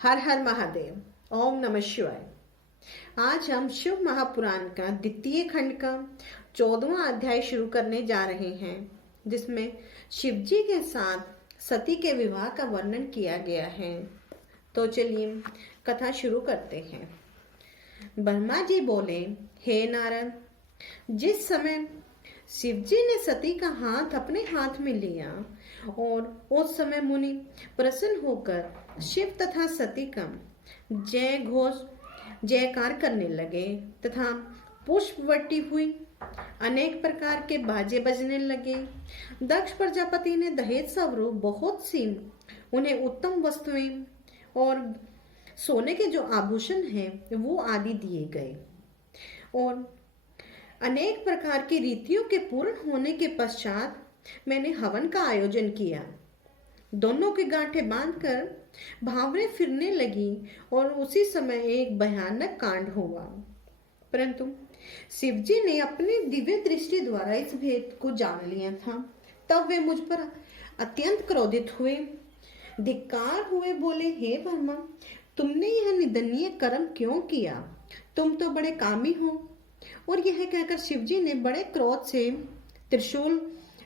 हर हर महादेव। ओम नमः शिवाय। आज हम शिव महापुराण का द्वितीय खंड का 14वां अध्याय शुरू करने जा रहे हैं, जिसमें शिव जी के साथ सती के विवाह का वर्णन किया गया है। तो चलिए कथा शुरू करते हैं। ब्रह्मा जी बोले, हे नारद, जिस समय शिव जी ने सती का हाथ अपने हाथ में लिया और उस समय मुनि प्रसन्न होकर शिव तथा सती का जय घोष जयकार करने लगे तथा पुष्पवटी हुई। अनेक प्रकार के बाजे बजने लगे। दक्ष प्रजापति ने दहेज स्वरूप बहुत सी उन्हें उत्तम वस्तुएं और सोने के जो आभूषण हैं वो आदि दिए गए और अनेक प्रकार की रीतियों के पूर्ण होने के पश्चात मैंने हवन का आयोजन किया। दोनों के गांठे बांधकर भावरें फिरने लगी और उसी समय एक भयानक कांड हुआ। परंतु शिव जी ने अपनी दिव्य दृष्टि द्वारा इस भेद को जान लिया था। तब वे मुझ पर अत्यंत क्रोधित हुए, धिक्कार हुए, बोले, हे ब्रह्मा, तुमने यह निंदनीय कर्म क्यों किया? तुम तो बड़े कामी हो। और यह कहकर शिवजी ने बड़े क्रोध से त्रिशूल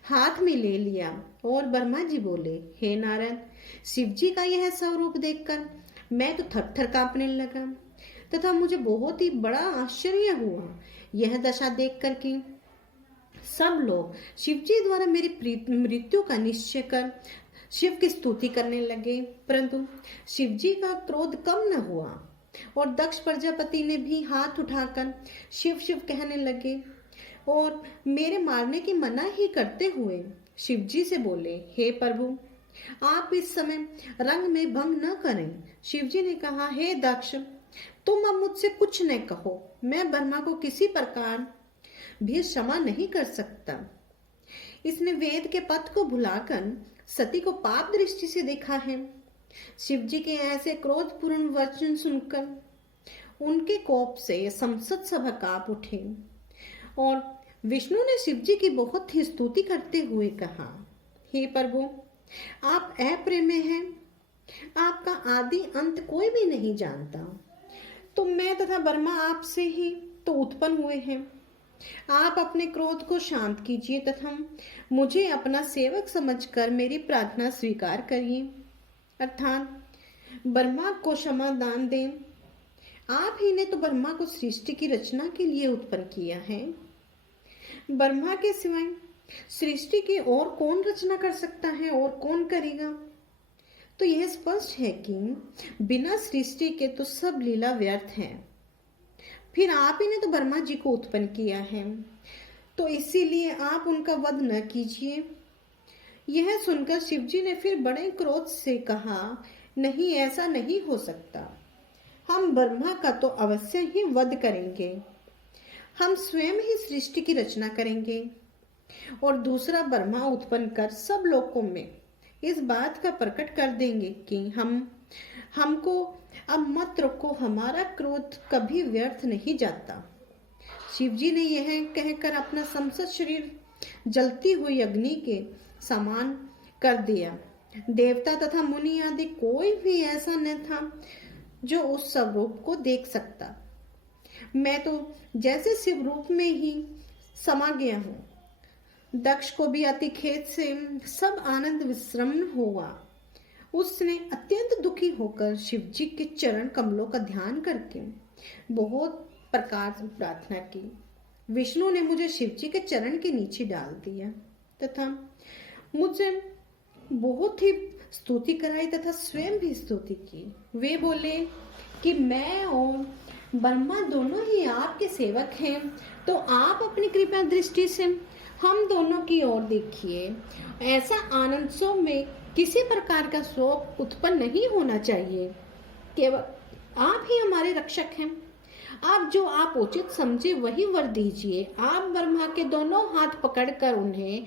हाथ में ले लिया और ब्रह्मा जी बोले, हे नारद, शिवजी का यह स्वरूप देखकर मैं तो थर थर कांपने लगा तथा मुझे बहुत ही बड़ा आश्चर्य हुआ। यह दशा देखकर कि सब लोग शिवजी द्वारा मेरी मृत्यु का निश्चय कर शिव की स्तुति करने लगे, परंतु शिवजी का क्रोध कम न हुआ और दक्ष प्रजापति ने भी हाथ उठाकर शिव शिव कहने लगे और मेरे मारने की मना ही करते हुए शिवजी से बोले, हे प्रभु, आप इस समय रंग में भंग न करें। शिवजी ने कहा, हे दक्ष, तुम अब मुझसे कुछ न कहो। मैं ब्रह्मा को किसी प्रकार भी क्षमा नहीं कर सकता। इसने वेद के पथ को भुलाकर सती को पाप दृष्टि से देखा है। शिव जी के ऐसे क्रोधपूर्ण वचन सुनकर उनके कोप से संसद सभा कांप उठे और विष्णु ने शिव जी की बहुत ही स्तुति करते हुए कहा, हे प्रभु, आप अप्रेमय हैं, आपका आदि अंत कोई भी नहीं जानता। तो मैं तथा ब्रह्मा आपसे ही तो उत्पन्न हुए हैं। आप अपने क्रोध को शांत कीजिए तथा मुझे अपना सेवक समझकर मेरी प्रार्थना स्वीकार करिए, अर्थात ब्रह्मा को क्षमा दान दें। आप ही ने तो ब्रह्मा को सृष्टि की रचना के लिए उत्पन्न किया है। ब्रह्मा के सिवाय सृष्टि की और कौन रचना कर सकता है और कौन करेगा? तो यह स्पष्ट है कि बिना सृष्टि के तो सब लीला व्यर्थ है। फिर आप ही ने तो ब्रह्मा जी को उत्पन्न किया है, तो इसीलिए आप उनका वध न कीजिए। यह सुनकर शिवजी ने फिर बड़े क्रोध से कहा, नहीं, ऐसा नहीं हो सकता। हम ब्रह्मा का तो अवश्य ही वध करेंगे। हम स्वयं ही सृष्टि की रचना करेंगे और दूसरा ब्रह्मा उत्पन्न कर सब लोकों में इस बात का प्रकट कर देंगे कि हमको अब मत रोको, हमारा क्रोध कभी व्यर्थ नहीं जाता। शिवजी ने यह कहकर अपना समस्त शरीर जलती हुई अग्नि के समान कर दिया। देवता तथा मुनि आदि कोई भी ऐसा न था जो उस स्वरूप को देख सकता। मैं तो जैसे शिव रूप में ही समा गया हूँ। दक्ष को भी अति खेद से सब आनंद विश्रमण हुआ। उसने अत्यंत दुखी होकर शिवजी के चरण कमलों का ध्यान करके बहुत प्रकार से प्रार्थना की। विष्णु ने मुझे शिवजी के चरण के नीचे डाल दिया तथा मुझे बहुत ही स्तुति कराई तथा स्वयं भी स्तुति की। वे बोले कि मैं और ब्रह्मा दोनों ही आपके सेवक हैं, तो आप अपनी कृपा दृष्टि से हम दोनों की ओर देखिए। ऐसा आनंद सो में किसी प्रकार का शोक उत्पन्न नहीं होना चाहिए। केवल आप ही हमारे रक्षक हैं। आप उचित समझे वही वर दीजिए। आप ब्रह्मा के दोनों हाथ पकड़कर उन्हें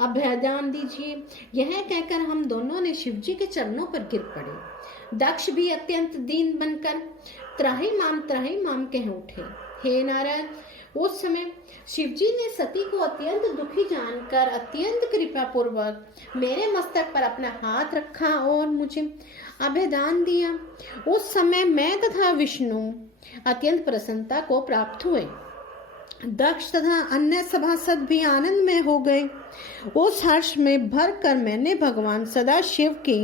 अभयदान दीजिए। यह कहकर हम दोनों ने शिवजी के चरणों पर गिर पड़े। दक्ष भी अत्यंत दीन बनकर त्राहि माम कह उठे, हे नारद, उस समय शिवजी ने सती को अत्यंत दुखी जानकर अत्यंत कृपा पूर्वक मेरे मस्तक पर अपना हाथ रखा और मुझे अभयदान दिया। उस समय मैं तथा विष्णु अत्यंत प्रसन्नता को प्राप्त हुए। दक्ष तथा अन्य सभासद भी आनंद में हो गए। उस हर्ष में भर कर मैंने भगवान सदाशिव की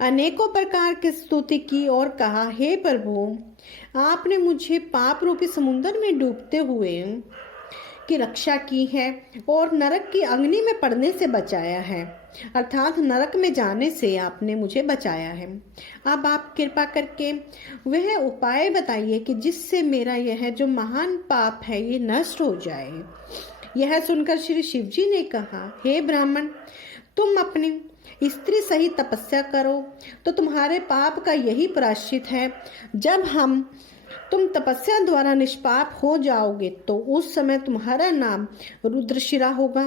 अनेकों प्रकार की स्तुति की और कहा, हे प्रभु, आपने मुझे पाप रूपी समुद्र में डूबते हुए की रक्षा की है और नरक की अग्नि में पड़ने से बचाया है, अर्थात नरक में जाने से आपने मुझे बचाया है। अब आप कृपा करके वह उपाय बताइए कि जिससे मेरा यह जो महान पाप है ये नष्ट हो जाए। यह सुनकर श्री शिव जी ने कहा, हे ब्राह्मण, तुम अपनी स्त्री सहित तपस्या करो तो तुम्हारे पाप का यही प्रायश्चित है। जब तुम तपस्या द्वारा निष्पाप हो जाओगे तो उस समय तुम्हारा नाम रुद्रशिरा होगा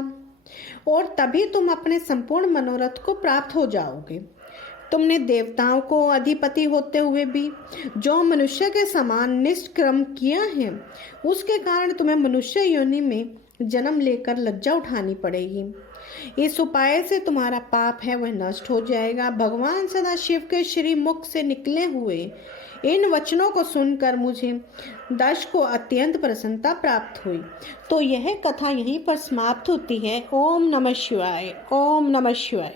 और तभी तुम अपने संपूर्ण मनोरथ को प्राप्त हो जाओगे। तुमने देवताओं को अधिपति होते हुए भी जो मनुष्य के समान निष्क्रम किया है, उसके कारण तुम्हें मनुष्य योनि में जन्म लेकर लज्जा उठानी पड़ेगी। इस उपाय से तुम्हारा पाप है वह नष्ट हो जाएगा। भगवान सदाशिव के श्री मुख से निकले हुए इन वचनों को सुनकर मुझे दक्ष को अत्यंत प्रसन्नता प्राप्त हुई। तो यह कथा यहीं पर समाप्त होती है। ओम नमः शिवाय। ओम नमः शिवाय।